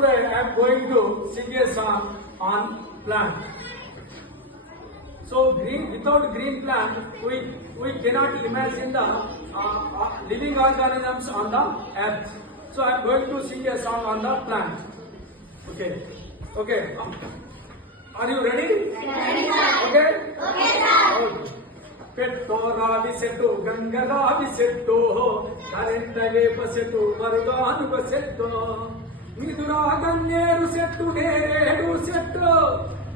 Today I am going to sing a song on plant. So without green plant, we cannot imagine the living organisms on the earth. So I am going to sing a song on the plant. Okay. Okay. Are you ready? Okay. Okay. Petto ravi settu ganga ravi settu karenta lepa settu varuganu settu midura ganneru settu neredu settu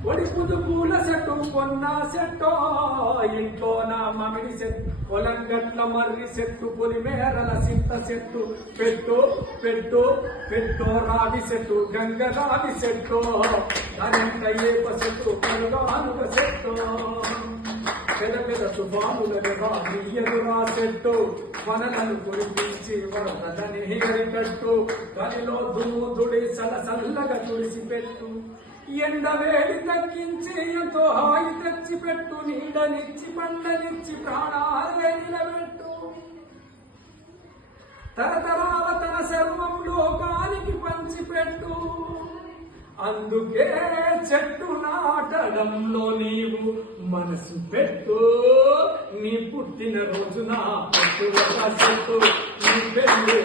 ఒడిపుదు పూల చెట్టు కొన్న చెట్టు ఇంట్లో నా మమిడి చెట్టు పొలంగట్ల మర్రి చెట్టు పొలిమేరల సింత చెట్టు పెట్టు పెట్టు పెట్టు రావి చెట్టు గంగ రావి చెట్టు కరెంట ఏప చెట్టు కరుగానుగ చెట్టు పెద్ద పెద్ద తుఫానుల ఎదురా చెట్టు వనలను కురిపించి వరదని హరికట్టు గనిలో దుమ్ముదుడి సలసల్లగా తుడిసి పెట్టు ఎండవేడి తగ్గించి ఎంతో హాయి తెచ్చి పెట్టు నీడనిచ్చి పండనిచ్చి ప్రాణాలే నిలబెట్టు తరతరాల తన సర్వం లోకానికి పంచిపెట్టు అందుకే చెట్టు నాటడంలో నీవు మనసు పెట్టు నీ పుట్టిన రోజున చెట్టు నీ పెళ్లి